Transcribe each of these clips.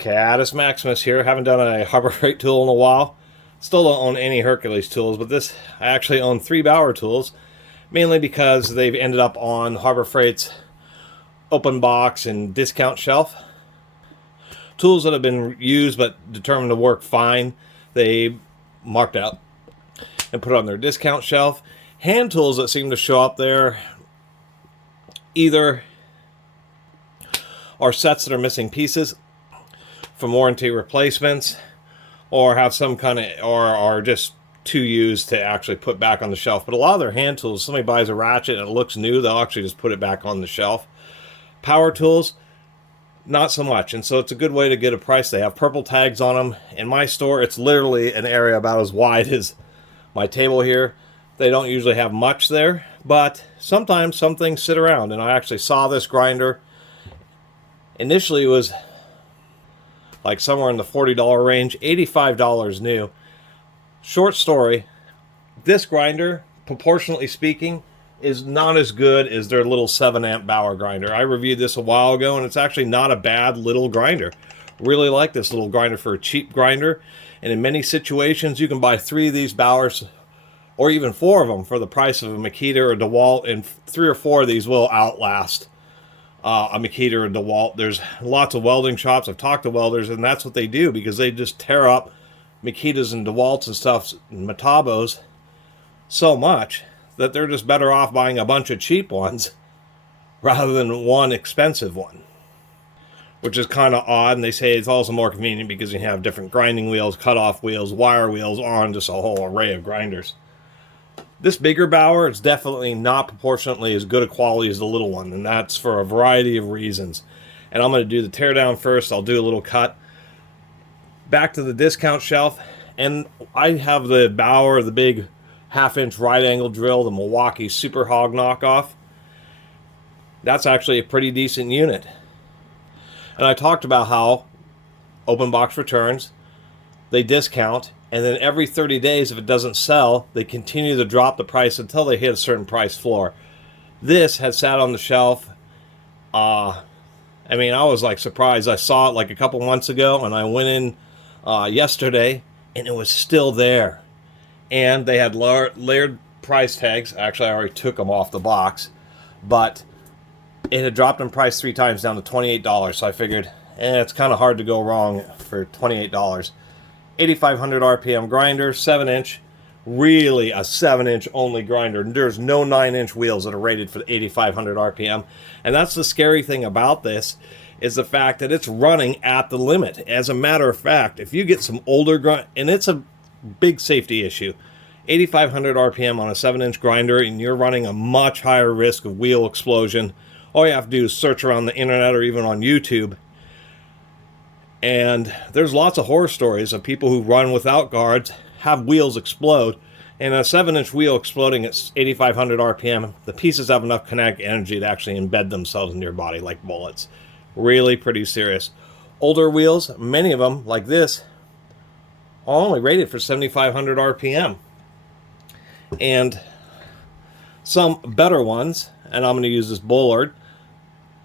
Catus Maximus here. Haven't done a Harbor Freight tool in a while. Still don't own any Hercules tools, but this I actually own 3 Bauer tools, mainly because they've ended up on Harbor Freight's open box and discount shelf. Tools that have been used but determined to work fine, they marked out and put on their discount shelf. Hand tools that seem to show up there either are sets that are missing pieces from warranty replacements, or have some kind of, or are just too used to actually put back on the shelf. But a lot of their hand tools, somebody buys a ratchet and it looks new, they'll actually just put it back on the shelf. Power tools, not so much, and so it's a good way to get a price. They have purple tags on them. In my store, it's literally an area about as wide as my table here. They don't usually have much there, but sometimes some things sit around, and I actually saw this grinder. Initially it was like somewhere in the $40 range, $85 new. Short story, this grinder, proportionately speaking, is not as good as their little 7-amp Bauer grinder. I reviewed this a while ago, and it's actually not a bad little grinder. Really like this little grinder for a cheap grinder, and in many situations you can buy 3 of these Bauers, or even 4 of them, for the price of a Makita or a DeWalt, and 3 or 4 of these will outlast a Makita or a DeWalt. There's lots of welding shops. I've talked to welders, and that's what they do, because they just tear up Makitas and DeWalts and stuff, and Metabos, so much that they're just better off buying a bunch of cheap ones rather than one expensive one, which is kind of odd. And they say it's also more convenient because you have different grinding wheels, cutoff wheels, wire wheels, on just a whole array of grinders. This bigger Bauer is definitely not proportionately as good a quality as the little one, and that's for a variety of reasons. And I'm going to do the teardown first. I'll do a little cut. Back to the discount shelf, and I have the Bauer, the big 1/2-inch right angle drill, the Milwaukee Super Hog knockoff. That's actually a pretty decent unit. And I talked about how open box returns, they discount, and then every 30 days, if it doesn't sell, they continue to drop the price until they hit a certain price floor. This had sat on the shelf. I mean, I was like surprised. I saw it like a couple months ago, and I went in yesterday, and it was still there. And they had layered price tags. Actually, I already took them off the box, but it had dropped in price 3 times down to $28. So I figured, it's kind of hard to go wrong for $28. 8,500 RPM grinder, 7-inch, really a 7-inch only grinder. There's no 9-inch wheels that are rated for 8,500 RPM. And that's the scary thing about this, is the fact that it's running at the limit. As a matter of fact, if you get some older and it's a big safety issue, 8,500 RPM on a 7-inch grinder, and you're running a much higher risk of wheel explosion. All you have to do is search around the internet or even on YouTube, and there's lots of horror stories of people who run without guards, have wheels explode, and a 7-inch wheel exploding at 8,500 RPM, the pieces have enough kinetic energy to actually embed themselves in your body like bullets. Really pretty serious. Older wheels, many of them, like this, are only rated for 7,500 RPM. And some better ones, and I'm going to use this Bauer,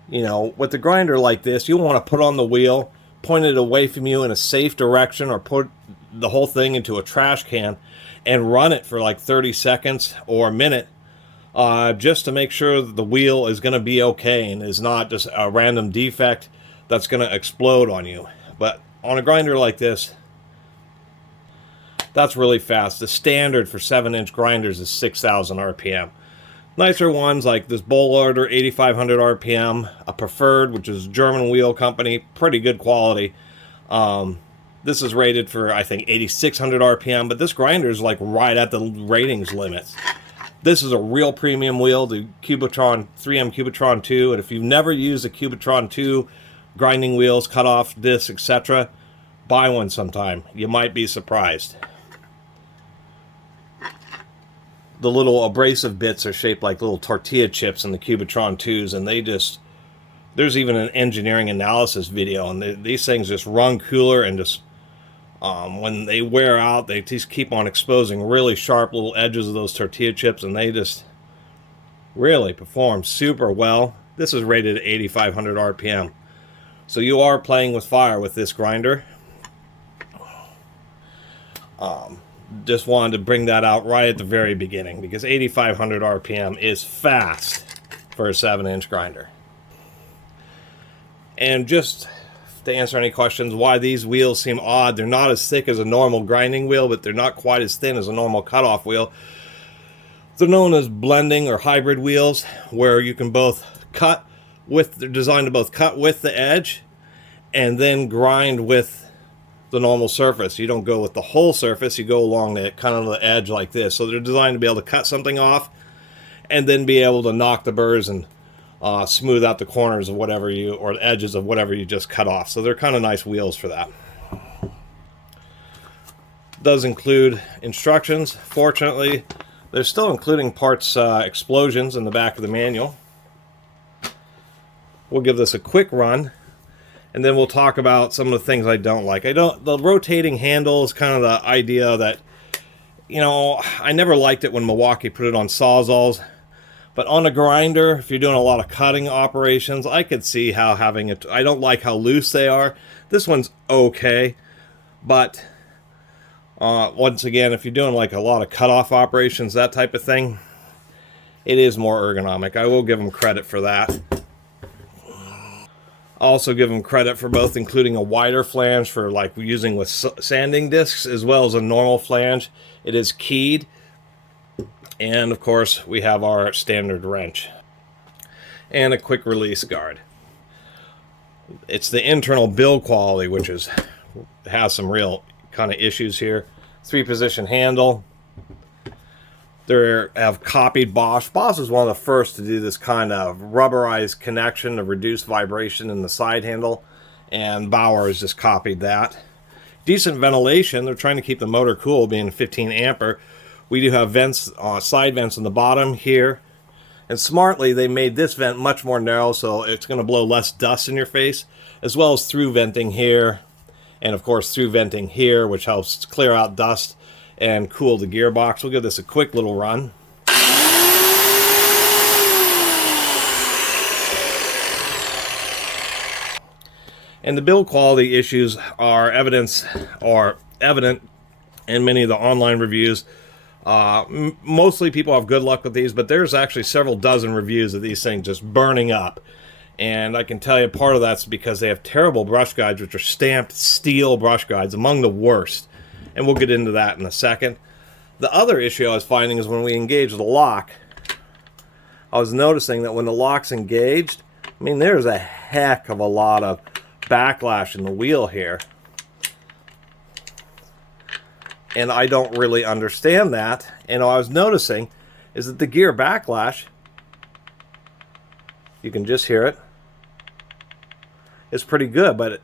you know, with the grinder like this, you want to put on the wheel, point it away from you in a safe direction, or put the whole thing into a trash can and run it for like 30 seconds or a minute, just to make sure that the wheel is going to be okay and is not just a random defect that's going to explode on you. But on a grinder like this, that's really fast. The standard for 7-inch grinders is 6,000 RPM. Nicer ones like this Bauer, 8,500 RPM, a Preferred, which is a German wheel company, pretty good quality. This is rated for, I think, 8,600 RPM, but this grinder is like right at the ratings limits. This is a real premium wheel, the Cubitron 3M Cubitron 2, and if you've never used a Cubitron 2 grinding wheels, cutoff discs, etc., buy one sometime. You might be surprised. The little abrasive bits are shaped like little tortilla chips in the Cubitron 2s, and they just, there's even an engineering analysis video, and these things just run cooler, and just when they wear out, they just keep on exposing really sharp little edges of those tortilla chips, and they just really perform super well. This is rated at 8,500 RPM. So you are playing with fire with this grinder. Just wanted to bring that out right at the very beginning, because 8,500 RPM is fast for a 7-inch grinder. And just to answer any questions why these wheels seem odd, they're not as thick as a normal grinding wheel, but they're not quite as thin as a normal cutoff wheel. They're known as blending or hybrid wheels, where you can both cut with, they're designed to both cut with the edge and then grind with the normal surface. You don't go with the whole surface, you go along the kind of the edge like this. So they're designed to be able to cut something off and then be able to knock the burrs and smooth out the corners of whatever you, or the edges of whatever you just cut off. So they're kind of nice wheels for that. Does include instructions. Fortunately, they're still including parts explosions in the back of the manual. We'll give this a quick run, and then we'll talk about some of the things I don't like. The rotating handle is kind of the idea that, you know, I never liked it when Milwaukee put it on Sawzalls. But on a grinder, if you're doing a lot of cutting operations, I could see how having it, I don't like how loose they are. This one's okay, but once again, if you're doing like a lot of cutoff operations, that type of thing, it is more ergonomic. I will give them credit for that. Also give them credit for both including a wider flange for like using with sanding discs, as well as a normal flange. It is keyed. And of course, we have our standard wrench and a quick release guard. It's the internal build quality which has some real kind of issues here. 3-position handle. They have copied Bosch. Bosch is one of the first to do this kind of rubberized connection to reduce vibration in the side handle, and Bauer has just copied that. Decent ventilation. They're trying to keep the motor cool, being 15 ampere. We do have vents, side vents on the bottom here, and smartly they made this vent much more narrow, so it's going to blow less dust in your face, as well as through venting here, and of course through venting here, which helps clear out dust and cool the gearbox. We'll give this a quick little run. And the build quality issues are evident in many of the online reviews. Mostly people have good luck with these, but there's actually several dozen reviews of these things just burning up. And I can tell you part of that's because they have terrible brush guides, which are stamped steel brush guides, among the worst. And we'll get into that in a second. The other issue I was finding is when we engage the lock, I was noticing that when the lock's engaged, I mean, there's a heck of a lot of backlash in the wheel here. And I don't really understand that. And what I was noticing is that the gear backlash, you can just hear it, is pretty good, but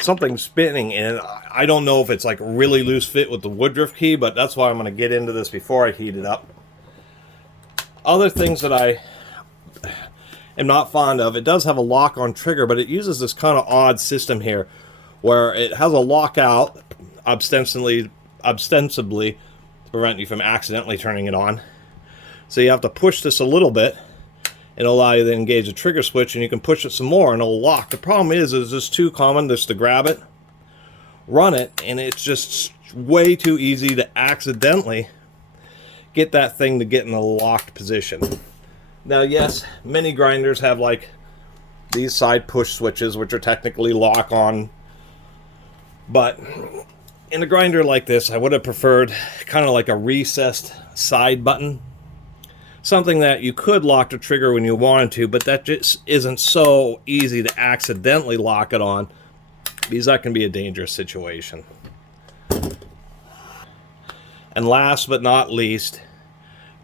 something's spinning, and I don't know if it's like a really loose fit with the Woodruff key, but that's why I'm going to get into this before I heat it up. Other things that I am not fond of, it does have a lock on trigger, but it uses this kind of odd system here where it has a lockout ostensibly to prevent you from accidentally turning it on. So you have to push this a little bit and allow you to engage the trigger switch, and you can push it some more and it'll lock. The problem is it's too common just to grab it, run it, and it's just way too easy to accidentally get that thing to get in a locked position. Now, yes, many grinders have like these side push switches, which are technically lock on, but in a grinder like this, I would have preferred kind of like a recessed side button. Something that you could lock the trigger when you wanted to, but that just isn't so easy to accidentally lock it on, because that can be a dangerous situation. And last but not least,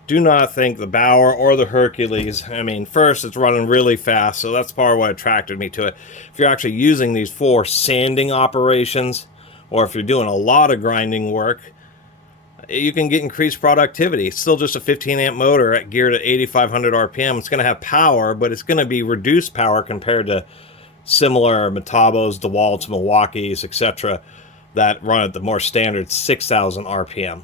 do not think the Bauer or the Hercules, I mean, first, it's running really fast, so that's part of what attracted me to it. If you're actually using these for sanding operations, or if you're doing a lot of grinding work, you can get increased productivity. It's still just a 15 amp motor geared at 8,500 RPM. It's going to have power, but it's going to be reduced power compared to similar Metabos, DeWalt's, Milwaukee's, etc. that run at the more standard 6,000 RPM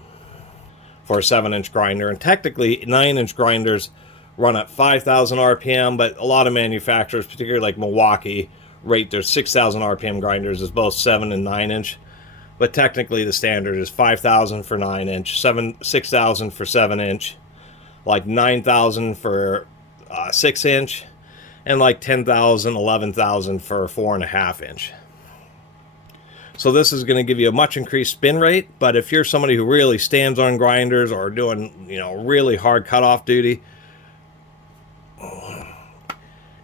for a 7-inch grinder. And technically, 9-inch grinders run at 5,000 RPM, but a lot of manufacturers, particularly like Milwaukee, rate their 6,000 RPM grinders as both 7 and 9 inch. But technically the standard is 5,000 for 9 inch, 6,000 for 7 inch, like 9,000 for 6 inch, and like 10,000, 11,000 for 4.5 inch. So this is going to give you a much increased spin rate, but if you're somebody who really stands on grinders or doing, you know, really hard cutoff duty,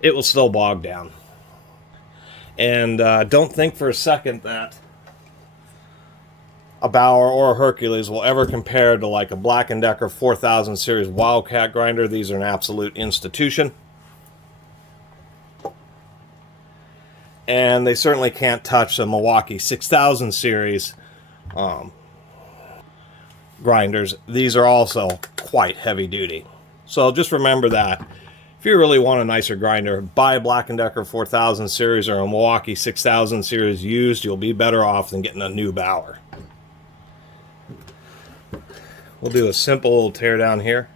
it will still bog down. And don't think for a second that a Bauer or a Hercules will ever compare to like a Black & Decker 4000 series Wildcat grinder. These are an absolute institution. And they certainly can't touch the Milwaukee 6000 series grinders. These are also quite heavy duty. So just remember that. If you really want a nicer grinder, buy a Black & Decker 4000 series or a Milwaukee 6000 series used. You'll be better off than getting a new Bauer. We'll do a simple little teardown here.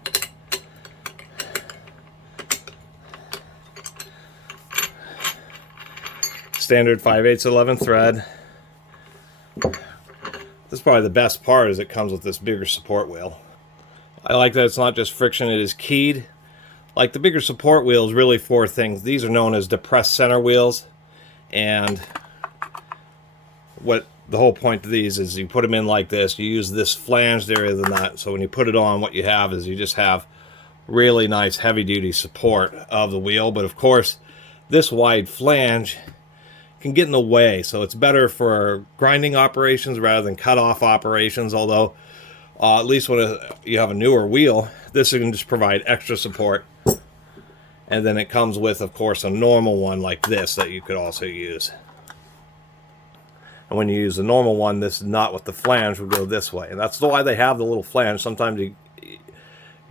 Standard 5/8 11 thread. This is probably the best part, is it comes with this bigger support wheel. I like that it's not just friction, it is keyed. Like the bigger support wheel is really for things. These are known as depressed center wheels, and what the whole point of these is you put them in like this. You use this flanged area than that, so when you put it on, what you have is you just have really nice heavy duty support of the wheel. But of course this wide flange can get in the way, so it's better for grinding operations rather than cut-off operations. Although at least when you have a newer wheel, this can just provide extra support. And then it comes with, of course, a normal one like this that you could also use. And when you use the normal one, this is not what the flange would go this way. And that's why they have the little flange. Sometimes you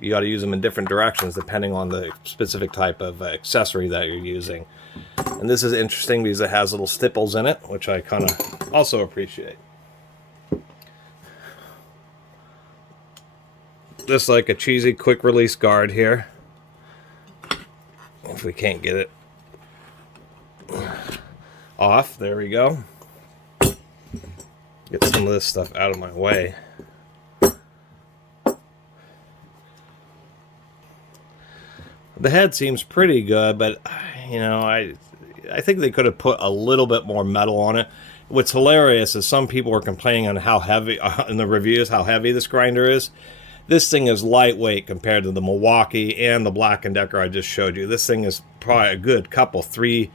got to use them in different directions depending on the specific type of accessory that you're using. And this is interesting because it has little stipples in it, which I kind of also appreciate. Just like a cheesy quick release guard here. If we can't get it off, there we go. Get some of this stuff out of my way. The head seems pretty good, but you know, I think they could have put a little bit more metal on it. What's hilarious is some people were complaining on how heavy in the reviews, how heavy this grinder is. This thing is lightweight compared to the Milwaukee and the Black & Decker I just showed you. This thing is probably a good couple, 3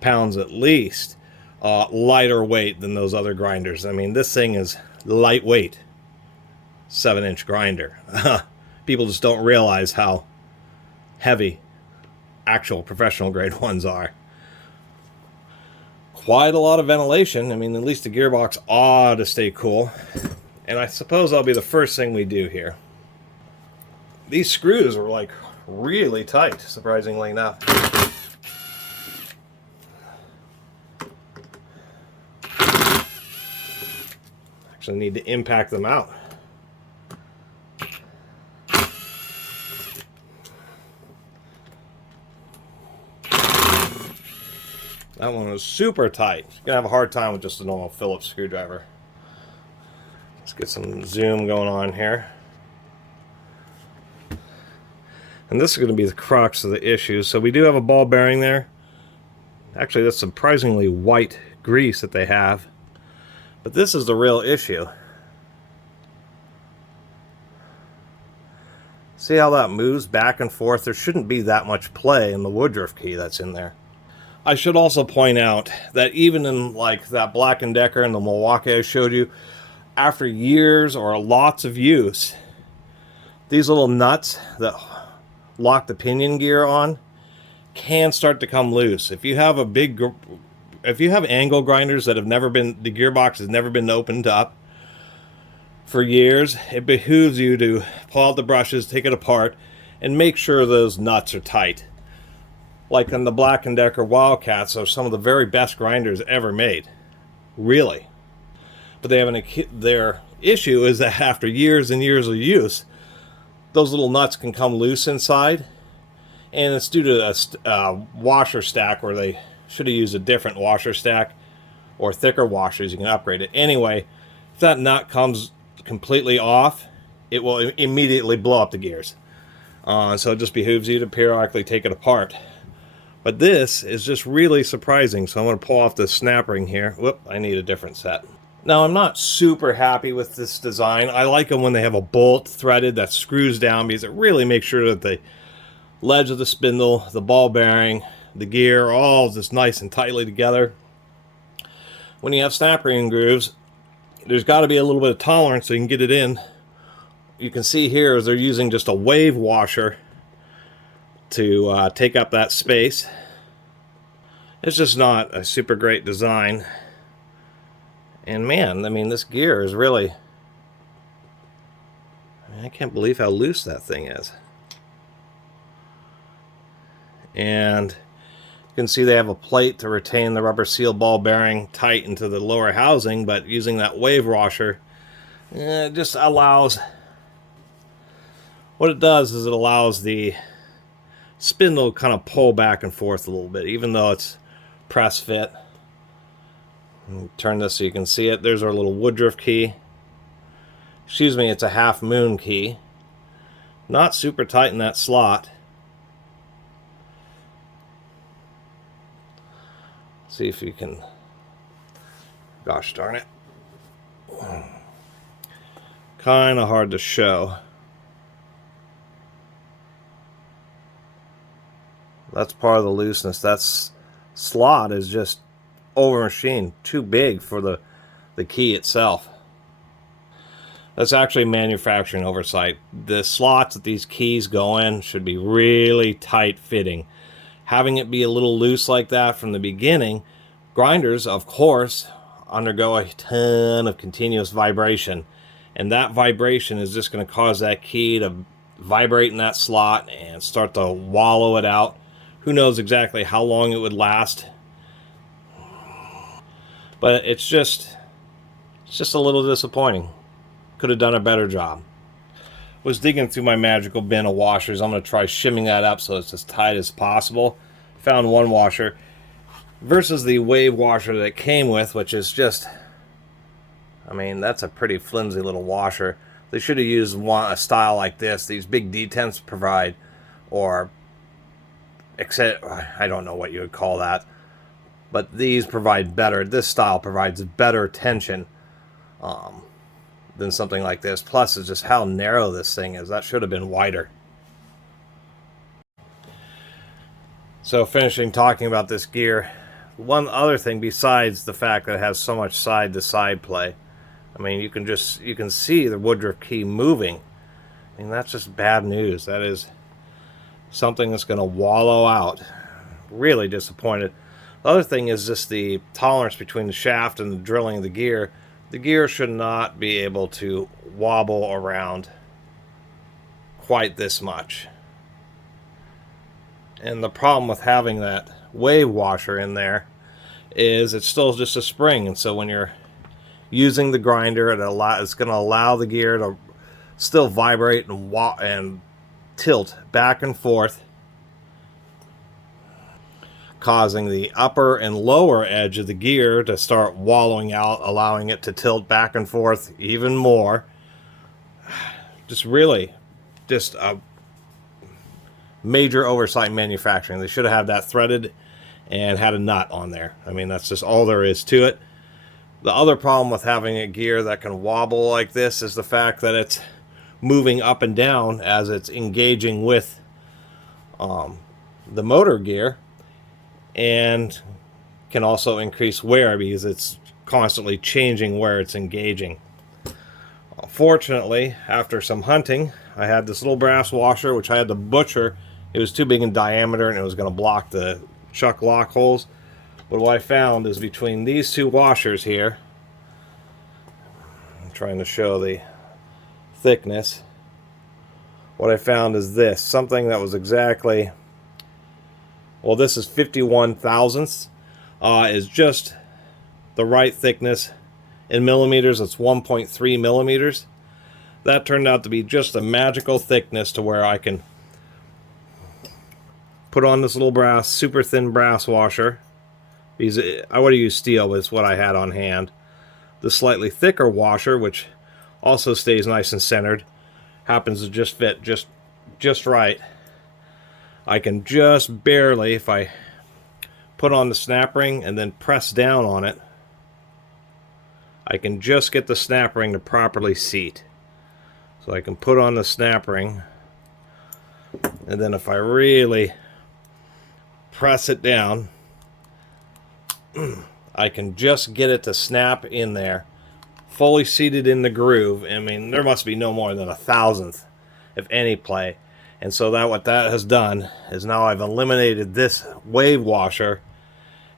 pounds at least, lighter weight than those other grinders. I mean, this thing is lightweight, 7-inch grinder. People just don't realize how heavy actual professional grade ones are. Quite a lot of ventilation. I mean, at least the gearbox ought to stay cool. And I suppose that'll be the first thing we do here. These screws are like really tight, surprisingly enough. Actually need to impact them out. That one was super tight. You're gonna have a hard time with just a normal Phillips screwdriver. Let's get some zoom going on here. And this is going to be the crux of the issue. So we do have a ball bearing there. Actually, that's surprisingly white grease that they have. But this is the real issue. See how that moves back and forth? There shouldn't be that much play in the Woodruff key that's in there. I should also point out that even in like that Black & Decker and the Milwaukee I showed you, after years or lots of use, these little nuts that lock the pinion gear on can start to come loose. If you have angle grinders that have never been, the gearbox has never been opened up for years, it behooves you to pull out the brushes, take it apart, and make sure those nuts are tight. Like on the Black & Decker Wildcats are some of the very best grinders ever made. Really. But they have their issue is that after years and years of use, those little nuts can come loose inside, And it's due to a washer stack where they should have used a different washer stack or thicker washers. You can upgrade it. Anyway, if that nut comes completely off, it will immediately blow up the gears. So it just behooves you to periodically take it apart. But this is just really surprising. So I'm going to pull off this snap ring here. Whoop, I need a different set. Now, I'm not super happy with this design. I like them when they have a bolt threaded that screws down, because it really makes sure that the ledge of the spindle, the ball bearing, the gear, all just nice and tightly together. When you have snap ring grooves, there's got to be a little bit of tolerance so you can get it in. You can see here is they're using just a wave washer to take up that space. It's just not a super great design. And man, I mean, this gear is really... I can't believe how loose that thing is. And you can see they have a plate to retain the rubber seal ball bearing tight into the lower housing, but using that wave washer, it just allows... What it does is it allows the spindle to kind of pull back and forth a little bit, even though it's press fit. Turn this so you can see it. There's our little Woodruff key. Excuse me, it's a half moon key. Not super tight in that slot. See if you can... Gosh darn it. Kind of hard to show. That's part of the looseness. That slot is just over machined, too big for the key itself. That's actually manufacturing oversight. The slots that these keys go in should be really tight fitting. Having it be a little loose like that from the beginning, grinders, of course, undergo a ton of continuous vibration. And that vibration is just going to cause that key to vibrate in that slot and start to wallow it out. Who knows exactly how long it would last. But it's just a little disappointing. Could have done a better job. Was digging through my magical bin of washers. I'm going to try shimming that up so it's as tight as possible. Found one washer versus the wave washer that it came with, which is just, I mean, that's a pretty flimsy little washer. They should have used a style like this. These big detents provide, or except I don't know what you would call that. But these provide better, this style provides better tension than something like this. Plus, it's just how narrow this thing is. That should have been wider. So, finishing talking about this gear, one other thing besides the fact that it has so much side-to-side play, I mean, you can see the Woodruff key moving. I mean, that's just bad news. That is something that's going to wallow out. Really disappointed. The other thing is just the tolerance between the shaft and the drilling of the gear. The gear should not be able to wobble around quite this much. And the problem with having that wave washer in there is it's still just a spring. And so when you're using the grinder, it's going to allow the gear to still vibrate and tilt back and forth, causing the upper and lower edge of the gear to start wallowing out, allowing it to tilt back and forth even more. Just a major oversight in manufacturing. They should have had that threaded and had a nut on there. I mean, that's just all there is to it. The other problem with having a gear that can wobble like this is the fact that it's moving up and down as it's engaging with the motor gear, and can also increase wear because it's constantly changing where it's engaging. Fortunately, after some hunting, I had this little brass washer which I had to butcher. It was too big in diameter and it was going to block the chuck lock holes. But what I found is between these two washers here, I'm trying to show the thickness, what I found is this, something that was exactly, well, this is 51 thousandths, is just the right thickness. In millimeters, it's 1.3 millimeters. That turned out to be just a magical thickness to where I can put on this little brass, super thin brass washer. Because I would have used steel, but it's what I had on hand. The slightly thicker washer, which also stays nice and centered, happens to just fit just right. I can just barely, if I put on the snap ring and then press down on it, I can just get the snap ring to properly seat. So I can put on the snap ring, and then if I really press it down, I can just get it to snap in there, fully seated in the groove. I mean, there must be no more than 1,000th, if any, play. And so that what that has done is now I've eliminated this wave washer,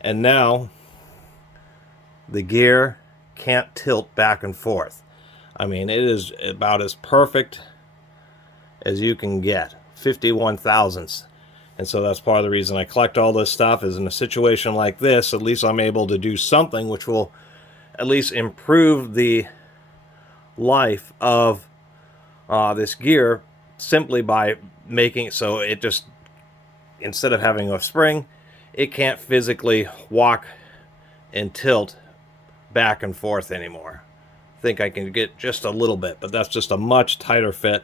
and now the gear can't tilt back and forth. I mean, it is about as perfect as you can get. 51 thousandths. And so that's part of the reason I collect all this stuff, is in a situation like this, at least I'm able to do something which will at least improve the life of this gear, simply by making it so it just, instead of having a spring, it can't physically walk and tilt back and forth anymore. I think I can get just a little bit, but that's just a much tighter fit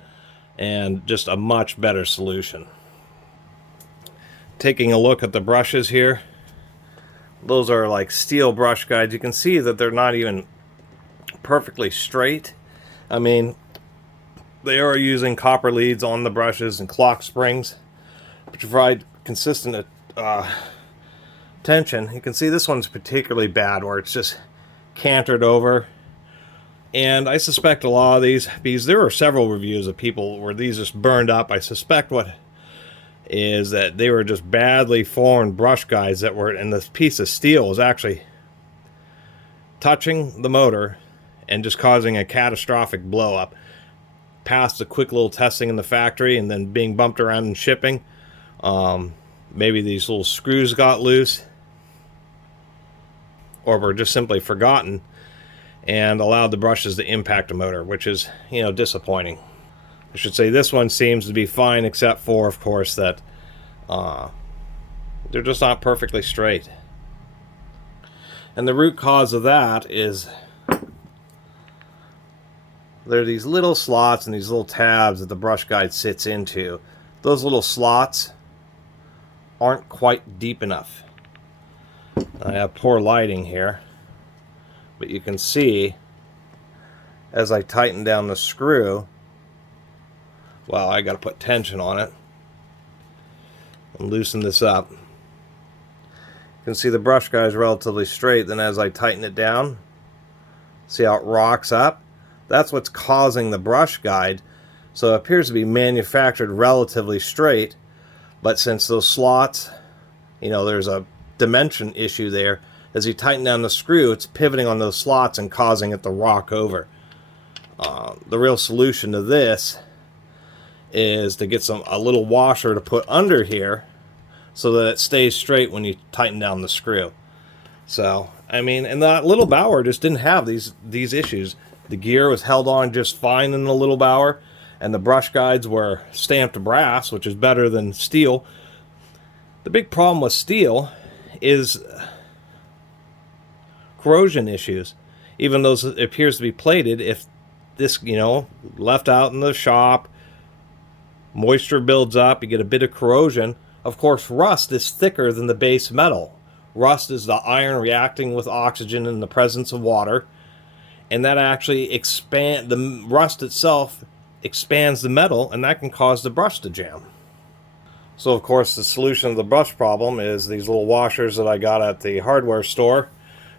and just a much better solution. Taking a look at the brushes here, those are like steel brush guides. You can see that they're not even perfectly straight. I mean, they are using copper leads on the brushes and clock springs, which provide consistent tension. You can see this one's particularly bad, where it's just cantered over. And I suspect a lot of these, because there are several reviews of people where these just burned up, I suspect what is that they were just badly formed brush guides that were, and this piece of steel was actually touching the motor and just causing a catastrophic blow up. Past a quick little testing in the factory and then being bumped around in shipping, maybe these little screws got loose or were just simply forgotten and allowed the brushes to impact the motor, which is, you know, disappointing. I should say this one seems to be fine, except for, of course, that they're just not perfectly straight. And the root cause of that is there are these little slots and these little tabs that the brush guide sits into. Those little slots aren't quite deep enough. I have poor lighting here, but you can see as I tighten down the screw, well, I got to put tension on it and loosen this up. You can see the brush guide is relatively straight. Then as I tighten it down, see how it rocks up? That's what's causing the brush guide. So it appears to be manufactured relatively straight, but since those slots, you know, there's a dimension issue there. As you tighten down the screw, it's pivoting on those slots and causing it to rock over. The real solution to this is to get a little washer to put under here so that it stays straight when you tighten down the screw. So, I mean, and that little Bauer just didn't have these issues. The gear was held on just fine in the little Bauer, and the brush guides were stamped brass, which is better than steel. The big problem with steel is corrosion issues. Even though it appears to be plated, if this, you know, left out in the shop, moisture builds up, you get a bit of corrosion. Of course, rust is thicker than the base metal. Rust is the iron reacting with oxygen in the presence of water, and that actually the rust itself expands the metal, and that can cause the brush to jam. So of course the solution to the brush problem is these little washers that I got at the hardware store,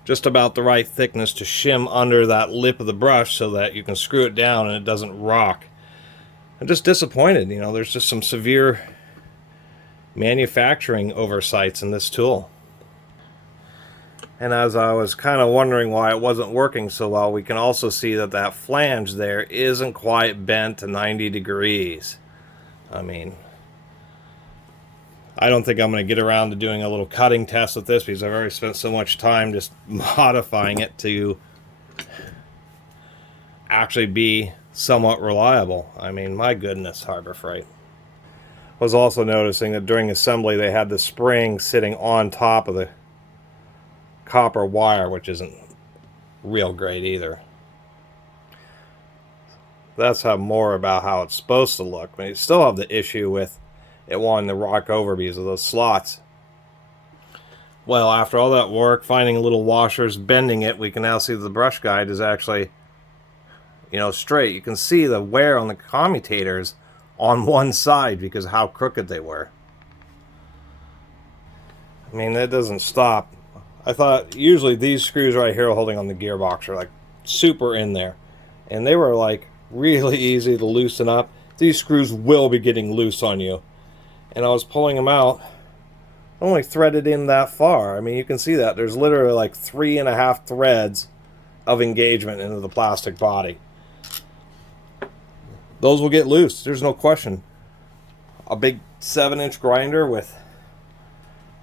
just about the right thickness to shim under that lip of the brush so that you can screw it down and it doesn't rock. I'm just disappointed, you know, there's just some severe manufacturing oversights in this tool. And as I was kind of wondering why it wasn't working so well, we can also see that that flange there isn't quite bent to 90 degrees. I mean, I don't think I'm going to get around to doing a little cutting test with this because I've already spent so much time just modifying it to actually be somewhat reliable. I mean, my goodness, Harbor Freight. Was also noticing that during assembly they had the spring sitting on top of the copper wire, which isn't real great either. That's more about how it's supposed to look. But you still have the issue with it wanting to rock over because of those slots. Well, after all that work, finding little washers, bending it, we can now see that the brush guide is actually, straight. You can see the wear on the commutators on one side because of how crooked they were. I mean, that doesn't stop. I thought usually these screws right here holding on the gearbox are like super in there. And they were like really easy to loosen up. These screws will be getting loose on you. And I was pulling them out. Only threaded in that far. I mean, you can see that. There's literally like 3.5 threads of engagement into the plastic body. Those will get loose. There's no question. A big 7-inch grinder with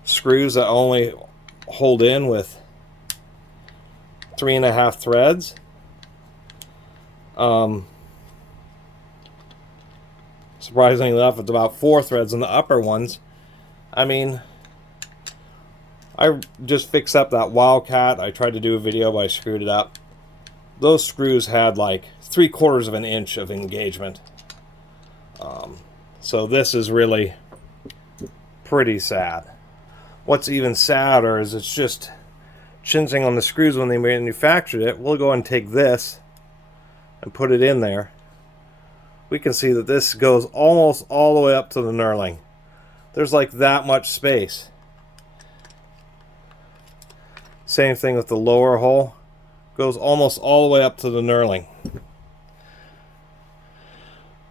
screws that only hold in with 3.5 threads. Surprisingly enough, it's about 4 threads in the upper ones. I mean, I just fixed up that Wildcat. I tried to do a video, but I screwed it up. Those screws had like 3/4 of an inch of engagement. So this is really pretty sad. What's even sadder is it's just chinching on the screws when they manufactured it. We'll go and take this and put it in there. We can see that this goes almost all the way up to the knurling. There's like that much space. Same thing with the lower hole. Goes almost all the way up to the knurling.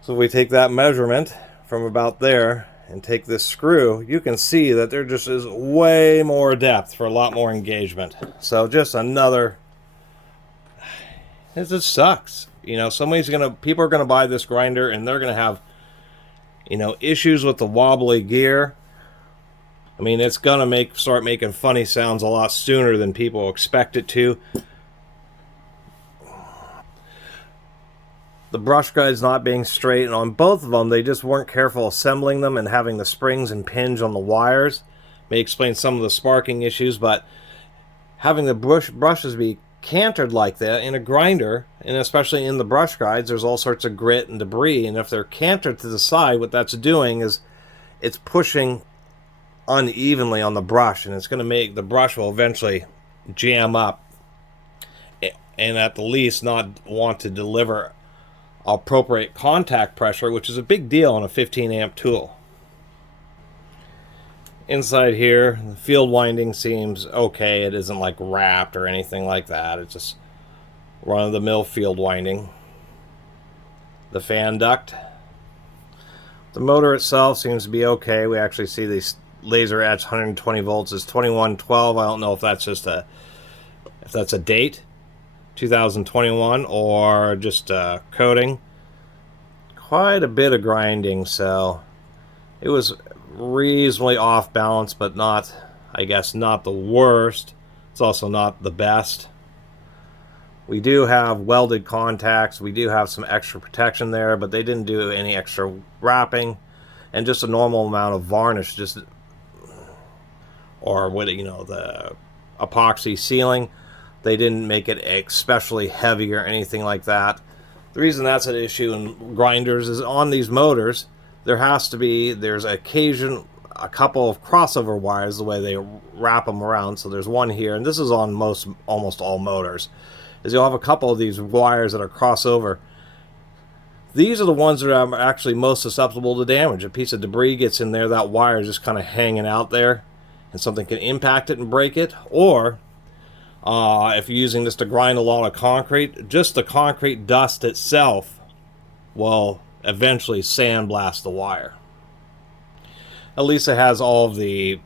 So if we take that measurement from about there and take this screw, you can see that there just is way more depth for a lot more engagement. So just another, it just sucks. People are gonna buy this grinder and they're gonna have, issues with the wobbly gear. I mean, it's gonna start making funny sounds a lot sooner than people expect it to. The brush guide's not being straight, and on both of them, they just weren't careful assembling them and having the springs impinge on the wires. May explain some of the sparking issues, but having the brushes be cantered like that in a grinder, and especially in the brush guides, there's all sorts of grit and debris, and if they're cantered to the side, what that's doing is it's pushing unevenly on the brush, and it's going to make the brush will eventually jam up and at the least not want to deliver appropriate contact pressure, which is a big deal on a 15 amp tool. Inside here, the field winding seems okay. It isn't like wrapped or anything like that. It's just run-of-the-mill field winding. The fan duct. The motor itself seems to be okay. We actually see these laser etch 120 volts is 2112. I don't know if that's just a date, 2021, or just coating. Quite a bit of grinding, so it was reasonably off balance, but not, I guess, not the worst. It's also not the best. We do have welded contacts. We do have some extra protection there, but they didn't do any extra wrapping, and just a normal amount of varnish, or what, the epoxy sealing. They didn't make it especially heavy or anything like that. The reason that's an issue in grinders is on these motors, there's a couple of crossover wires the way they wrap them around. So there's one here, and this is on almost all motors, is you'll have a couple of these wires that are crossover. These are the ones that are actually most susceptible to damage. A piece of debris gets in there, that wire is just kind of hanging out there, and something can impact it and break it. Or if you're using this to grind a lot of concrete, just the concrete dust itself will eventually sandblast the wire. At least it has all of the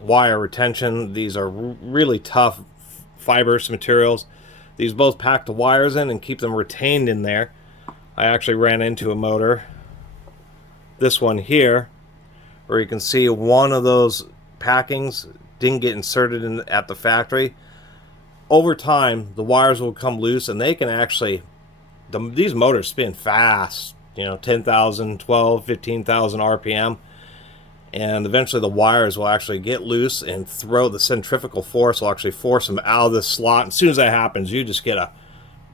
wire retention. These are really tough fibrous materials. These both pack the wires in and keep them retained in there. I actually ran into a motor, this one here, where you can see one of those packings didn't get inserted in at the factory. Over time, the wires will come loose, and they can actually, these motors spin fast, 10,000, 12, 15,000 RPM. and eventually the wires will actually get loose and throw the centrifugal force will actually force them out of this slot. And as soon as that happens, you just get a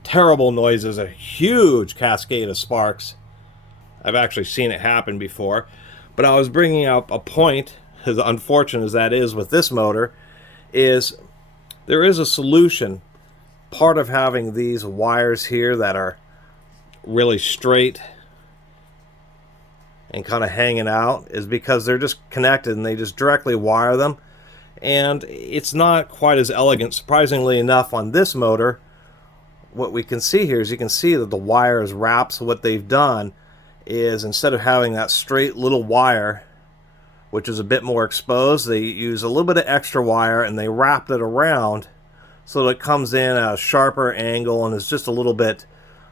terrible noises, a huge cascade of sparks. I've actually seen it happen before, but I was bringing up a point, as unfortunate as that is with this motor, is there is a solution. Part of having these wires here that are really straight and kind of hanging out is because they're just connected and they just directly wire them, and it's not quite as elegant. Surprisingly enough, on this motor, what we can see here is you can see that the wire is wrapped. So what they've done is, instead of having that straight little wire which is a bit more exposed, they use a little bit of extra wire and they wrapped it around so that it comes in at a sharper angle and is just a little bit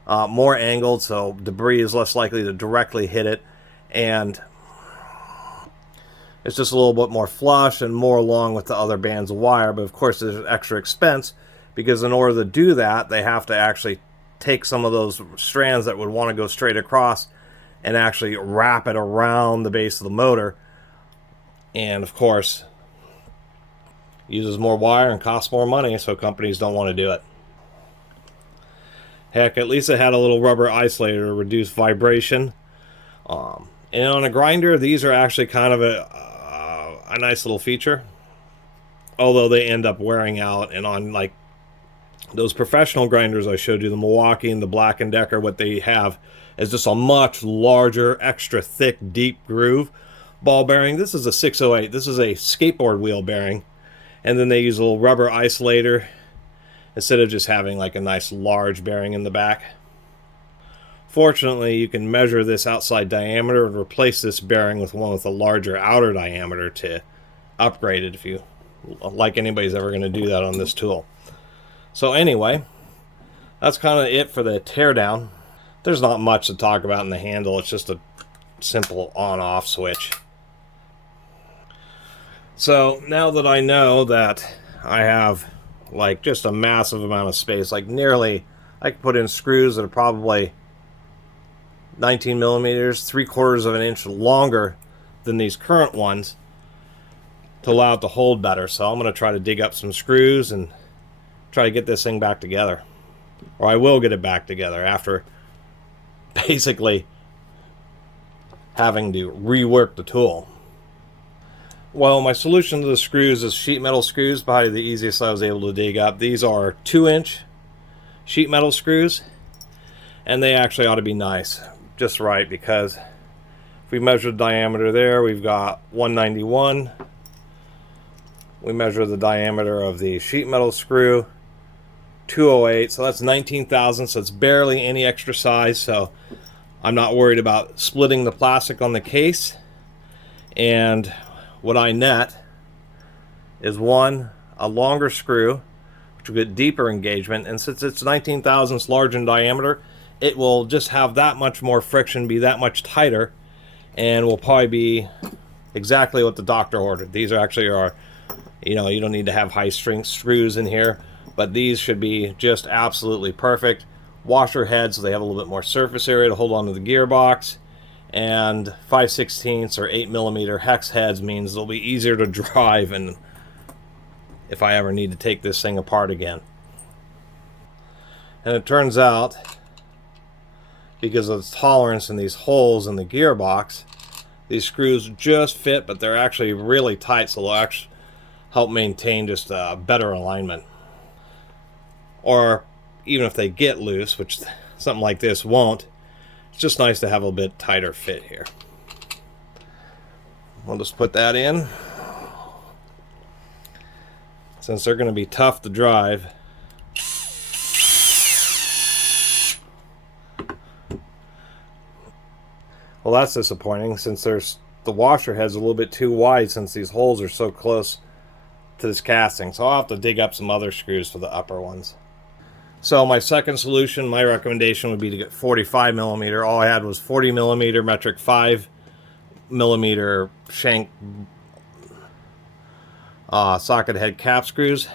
more angled, so debris is less likely to directly hit it, and it's just a little bit more flush and more along with the other bands of wire. But of course there's extra expense, because in order to do that they have to actually take some of those strands that would want to go straight across and actually wrap it around the base of the motor, and of course uses more wire and costs more money, so companies don't want to do it. Heck, at least it had a little rubber isolator to reduce vibration. And on a grinder, these are actually kind of a nice little feature, although they end up wearing out. And on like those professional grinders I showed you, the Milwaukee and the Black & Decker, what they have is just a much larger, extra thick, deep groove ball bearing. This is a 608. This is a skateboard wheel bearing. And then they use a little rubber isolator instead of just having like a nice large bearing in the back. Fortunately, you can measure this outside diameter and replace this bearing with one with a larger outer diameter to upgrade it, if you like anybody's ever going to do that on this tool. So anyway, that's kind of it for the teardown. There's not much to talk about in the handle. It's just a simple on-off switch. So now that I know that I have like just a massive amount of space, like nearly, I could put in screws that are probably 19 millimeters, 3/4 of an inch longer than these current ones, to allow it to hold better. So I'm going to try to dig up some screws and try to get this thing back together. Or I will get it back together after basically having to rework the tool. Well, my solution to the screws is sheet metal screws, probably the easiest I was able to dig up. These are 2-inch sheet metal screws, and they actually ought to be nice, just right, because if we measure the diameter there, we've got 191. We measure the diameter of the sheet metal screw, 208, so that's 19 thousandths, so it's barely any extra size, so I'm not worried about splitting the plastic on the case. And what I net is a longer screw, which will get deeper engagement, and since it's 19 thousandths large in diameter, it will just have that much more friction, be that much tighter, and will probably be exactly what the doctor ordered. These are actually you don't need to have high strength screws in here, but these should be just absolutely perfect. Washer heads, so they have a little bit more surface area to hold on to the gearbox, and 5/16 or 8 millimeter hex heads means they'll be easier to drive, and if I ever need to take this thing apart again. And it turns out, because of the tolerance in these holes in the gearbox, these screws just fit, but they're actually really tight, so they'll actually help maintain just a better alignment. Or even if they get loose, which something like this won't, it's just nice to have a bit tighter fit here. We'll just put that in. Since they're going to be tough to drive, well, that's disappointing, since the washer head's a little bit too wide, since these holes are so close to this casting. So I'll have to dig up some other screws for the upper ones. So my second solution, my recommendation would be to get 45 millimeter. All I had was 40 millimeter metric 5 millimeter shank socket head cap screws.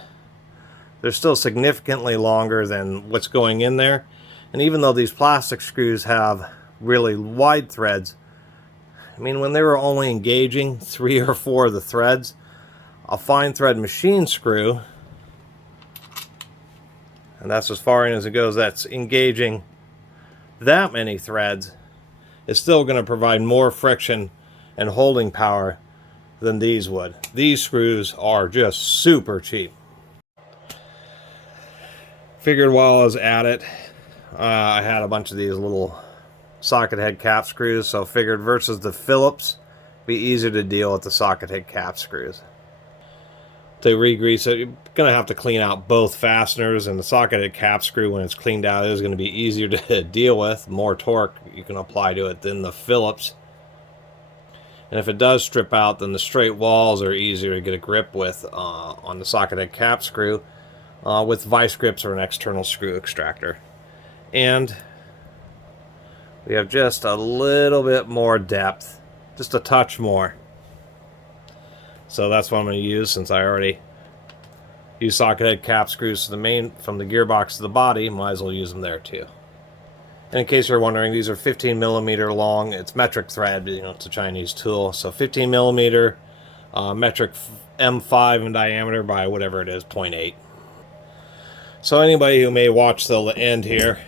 They're still significantly longer than what's going in there. And even though these plastic screws have really wide threads, I mean, when they were only engaging 3 or 4 of the threads, a fine thread machine screw, and that's as far in as it goes, that's engaging that many threads, is still going to provide more friction and holding power than these would. These screws are just super cheap. Figured while I was at it, I had a bunch of these little socket head cap screws, so figured versus the Phillips, be easier to deal with the socket head cap screws. To re-grease it, you're going to have to clean out both fasteners, and the socket head cap screw, when it's cleaned out, is going to be easier to deal with. More torque you can apply to it than the Phillips. And if it does strip out, then the straight walls are easier to get a grip with on the socket head cap screw with vice grips or an external screw extractor. And we have just a little bit more depth, just a touch more. So that's what I'm going to use, since I already use socket head cap screws to the main, from the gearbox to the body, might as well use them there too. And in case you're wondering, these are 15 millimeter long. It's metric thread, you know, it's a Chinese tool. So 15 millimeter, metric M5 in diameter by whatever it is, 0.8. So anybody who may watch till the end here,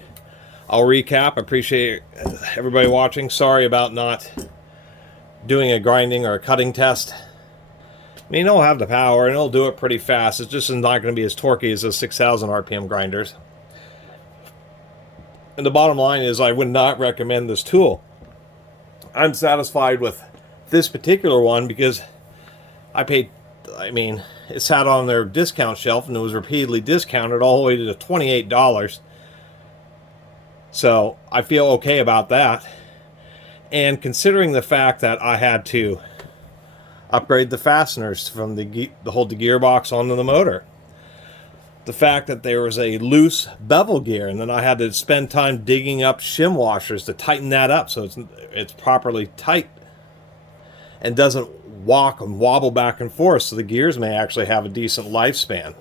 I'll recap. I appreciate everybody watching. Sorry about not doing a grinding or a cutting test. I mean, it'll have the power and it'll do it pretty fast. It's just not going to be as torquey as the 6,000 RPM grinders. And the bottom line is, I would not recommend this tool. I'm satisfied with this particular one because I paid, I mean, it sat on their discount shelf and it was repeatedly discounted all the way to $28. So I feel okay about that. And considering the fact that I had to upgrade the fasteners from the hold the gearbox onto the motor, the fact that there was a loose bevel gear, and then I had to spend time digging up shim washers to tighten that up so it's properly tight and doesn't walk and wobble back and forth, so the gears may actually have a decent lifespan.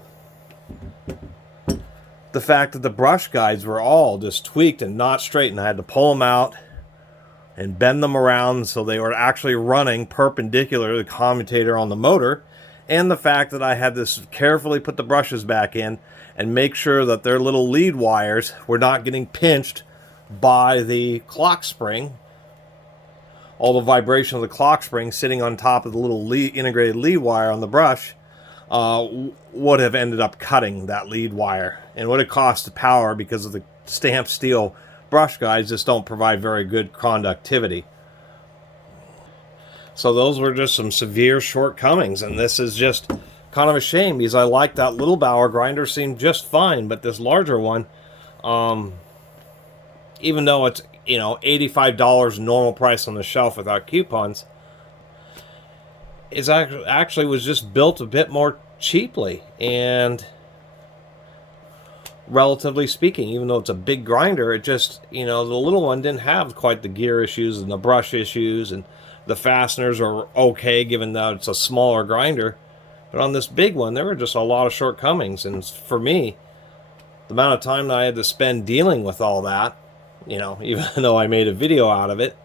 The fact that the brush guides were all just tweaked and not straight, and I had to pull them out and bend them around so they were actually running perpendicular to the commutator on the motor, and the fact that I had to carefully put the brushes back in and make sure that their little lead wires were not getting pinched by the clock spring. All the vibration of the clock spring sitting on top of the little integrated lead wire on the brush would have ended up cutting that lead wire, and would have cost the power because of the stamped steel brush guides just don't provide very good conductivity. So those were just some severe shortcomings, and this is just kind of a shame because I like that little Bauer grinder, seemed just fine, but this larger one, even though it's, you know, $85 normal price on the shelf without coupons, it actually was just built a bit more cheaply, and relatively speaking, even though it's a big grinder, it just, you know, the little one didn't have quite the gear issues and the brush issues, and the fasteners are okay given that it's a smaller grinder. But on this big one, there were just a lot of shortcomings, and for me, the amount of time that I had to spend dealing with all that, you know, even though I made a video out of it,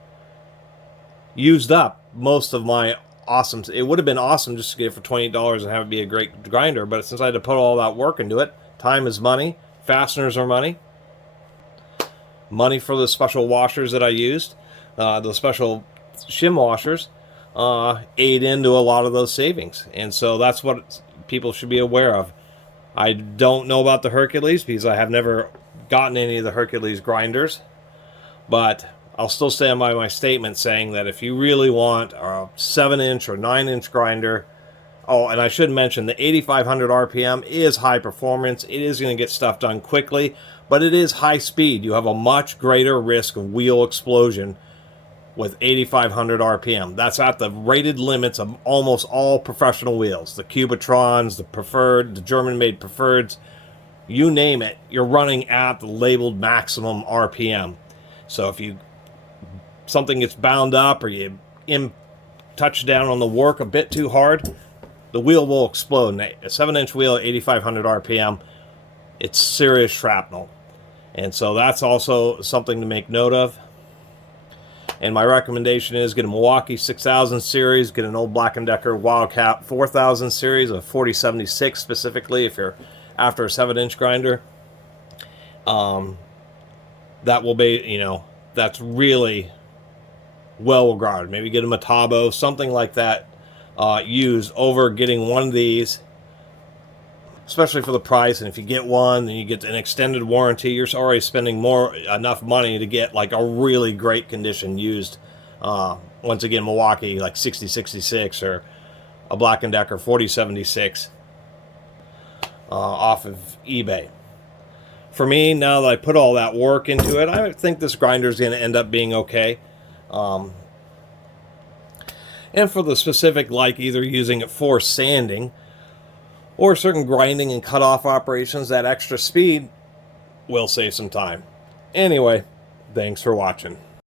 used up most of my awesome. It would have been awesome just to get it for $28 and have it be a great grinder, but since I had to put all that work into it, time is money, fasteners are money, money for the special washers that I used, the special shim washers, ate into a lot of those savings. And so that's what people should be aware of. I don't know about the Hercules because I have never gotten any of the Hercules grinders, but I'll still stand by my statement saying that if you really want a 7-inch or 9-inch grinder, oh, and I should mention the 8,500 RPM is high performance. It is going to get stuff done quickly, but it is high speed. You have a much greater risk of wheel explosion with 8,500 RPM. That's at the rated limits of almost all professional wheels. The Cubitrons, the Preferred, the German-made Preferreds, you name it, you're running at the labeled maximum RPM. So if something gets bound up or you touch down on the work a bit too hard, the wheel will explode. A 7-inch wheel at 8,500 RPM, it's serious shrapnel. And so that's also something to make note of. And my recommendation is get a Milwaukee 6000 series, get an old Black & Decker Wildcat 4000 series, a 4076 specifically if you're after a 7-inch grinder. That will be, you know, that's really well regarded. Maybe get a Metabo, something like that, used over getting one of these, especially for the price. And if you get one, then you get an extended warranty. You're already spending enough money to get like a really great condition used. Once again, Milwaukee like 6066 or a Black & Decker 4076 off of eBay. For me, now that I put all that work into it, I think this grinder is going to end up being okay. And for the specific, like either using it for sanding or certain grinding and cut-off operations, that extra speed will save some time. Anyway, thanks for watching.